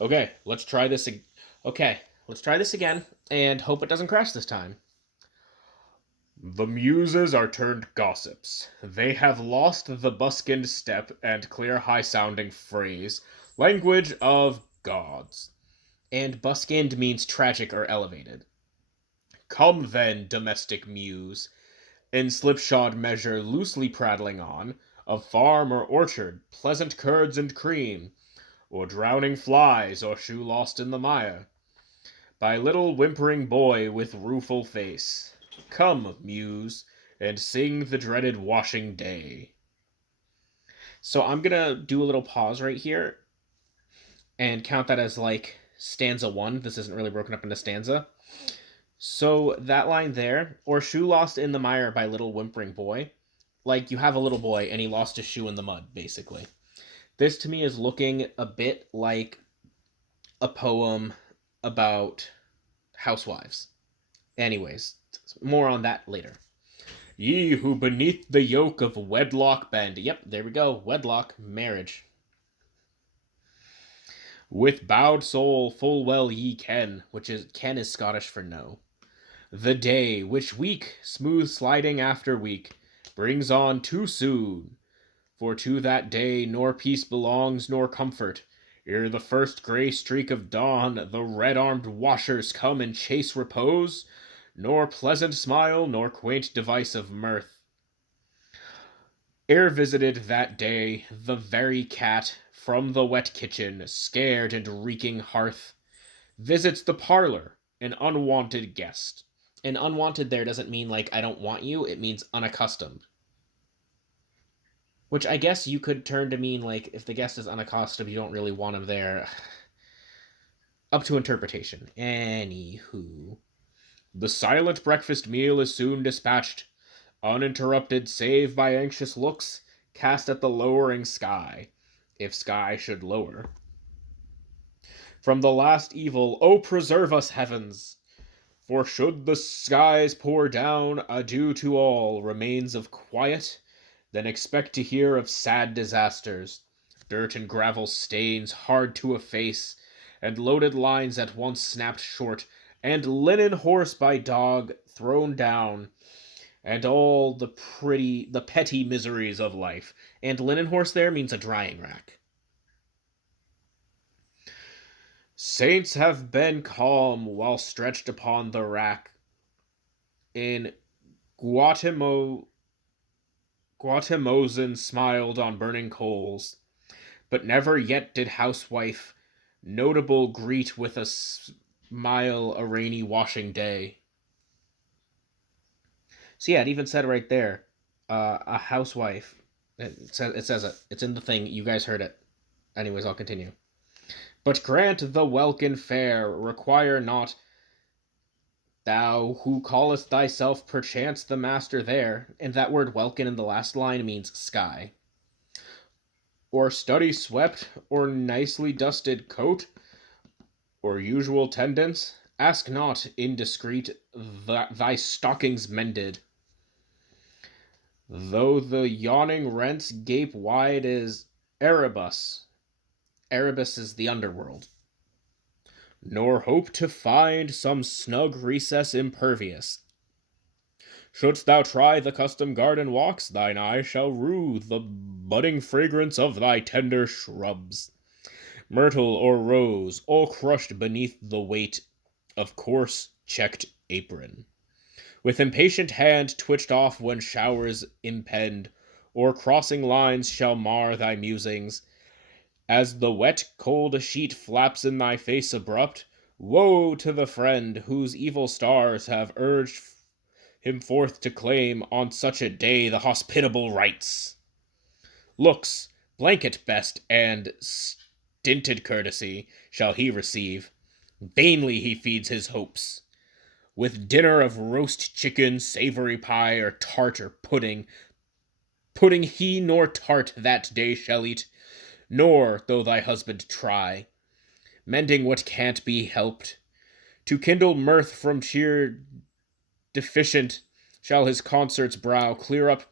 Okay, let's try this. Okay, let's try this again and hope it doesn't crash this time. The muses are turned gossips. They have lost the buskined step and clear high sounding phrase, language of gods. And buskined means tragic or elevated. Come then, domestic muse, in slipshod measure loosely prattling on, of farm or orchard, pleasant curds and cream, or drowning flies, or shoe lost in the mire, by little whimpering boy with rueful face. Come, muse, and sing the dreaded washing day. So I'm gonna do a little pause right here and count that as like stanza one. This isn't really broken up into stanza. So that line there, or shoe lost in the mire by little whimpering boy, like you have a little boy and he lost his shoe in the mud, basically. This to me is looking a bit like a poem about housewives. Anyways, more on that later. Ye who beneath the yoke of wedlock bend. Yep, there we go. Wedlock, marriage. With bowed soul full well ye ken, which is ken is Scottish for no. The day which week, smooth sliding after week, brings on too soon. For to that day nor peace belongs nor comfort. Ere the first grey streak of dawn, the red-armed washers come and chase repose, nor pleasant smile, nor quaint device of mirth. Ere visited that day the very cat from the wet kitchen, scared and reeking hearth, visits the parlor, an unwanted guest. And unwanted there doesn't mean like I don't want you, it means unaccustomed. Which I guess you could turn to mean like if the guest is unaccustomed, you don't really want him there. Up to interpretation. Anywho. The silent breakfast meal is soon dispatched, uninterrupted save by anxious looks cast at the lowering sky, if sky should lower. From the last evil, oh preserve us, heavens! For should the skies pour down adieu to all remains of quiet, then expect to hear of sad disasters, dirt and gravel stains hard to efface, and loaded lines at once snapped short, and linen horse by dog thrown down, and all the petty miseries of life. And linen horse there means a drying rack. Saints have been calm while stretched upon the rack in Guatemozen smiled on burning coals, but never yet did housewife notable greet with a smile a rainy washing day. So yeah, it even said right there, a housewife. It says it. It's in the thing. You guys heard it. Anyways, I'll continue. But grant the welkin fair, require not thou who callest thyself perchance the master there, and that word welkin in the last line means sky, or study swept, or nicely dusted coat, or usual tendance, ask not, indiscreet, thy stockings mended. Though the yawning rents gape wide as Erebus. Erebus is the underworld. Nor hope to find some snug recess impervious. Shouldst thou try the custom garden walks, thine eye shall rue the budding fragrance of thy tender shrubs. Myrtle or rose, all crushed beneath the weight of coarse checked apron. With impatient hand twitched off when showers impend, or crossing lines shall mar thy musings. As the wet cold sheet flaps in thy face abrupt, woe to the friend whose evil stars have urged him forth to claim on such a day the hospitable rites. Looks, blanket best, and stinted courtesy shall he receive. Vainly he feeds his hopes. With dinner of roast chicken, savory pie, or tart or pudding he nor tart that day shall eat, nor, though thy husband try, mending what can't be helped, to kindle mirth from cheer deficient, shall his concert's brow clear up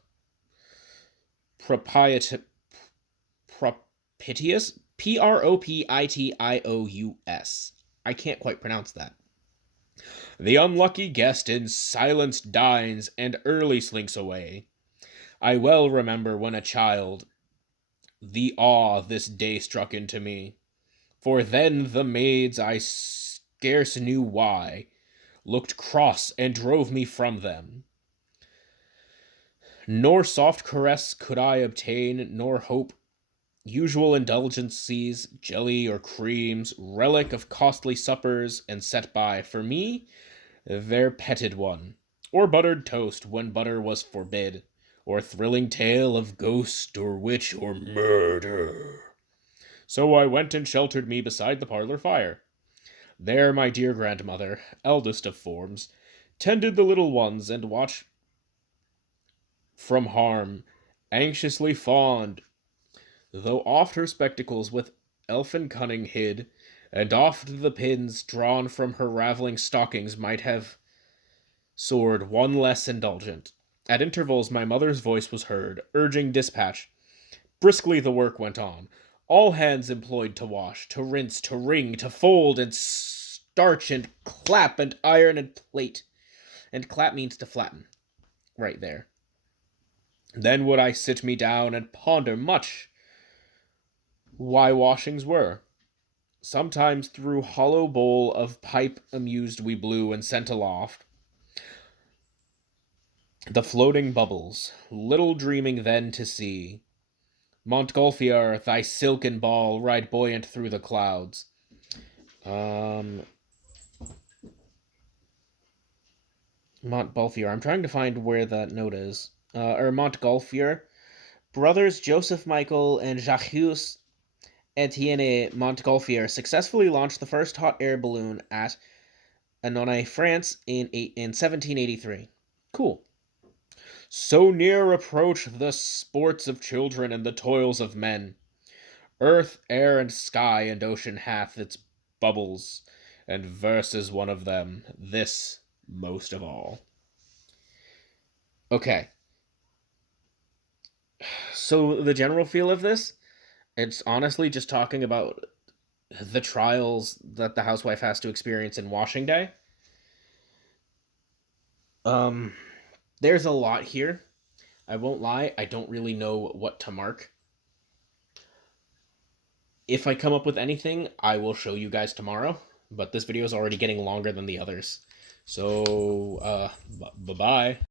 propitious Propitious. I can't quite pronounce that. The unlucky guest in silence dines and early slinks away. I well remember when a child the awe this day struck into me. For then the maids, I scarce knew why, looked cross and drove me from them. Nor soft caress could I obtain, nor hope usual indulgencies, jelly or creams, relic of costly suppers, and set by, for me, their petted one, or buttered toast when butter was forbid, or thrilling tale of ghost or witch or murder. So I went and sheltered me beside the parlor fire. There my dear grandmother, eldest of forms, tended the little ones and watched from harm, anxiously fond, though oft her spectacles with elfin cunning hid, and oft the pins drawn from her raveling stockings might have soared one less indulgent. At intervals my mother's voice was heard, urging dispatch. Briskly the work went on, all hands employed to wash, to rinse, to wring, to fold, and starch, and clap, and iron, and plate. And clap means to flatten. Right there. Then would I sit me down and ponder much why washings were. Sometimes through hollow bowl of pipe amused we blew and sent aloft the floating bubbles, little dreaming then to see Montgolfier, thy silken ball ride buoyant through the clouds. Montgolfier. I'm trying to find where that note is. Montgolfier. Brothers Joseph Michael and Jacques Etienne Montgolfier successfully launched the first hot air balloon at Annonay, France in 1783. Cool. So near approach the sports of children and the toils of men. Earth, air, and sky and ocean hath its bubbles, and verse is one of them, this most of all. Okay. So the general feel of this, it's honestly just talking about the trials that the housewife has to experience in washing day. There's a lot here. I won't lie, I don't really know what to mark. If I come up with anything, I will show you guys tomorrow, but this video is already getting longer than the others. So, bye-bye.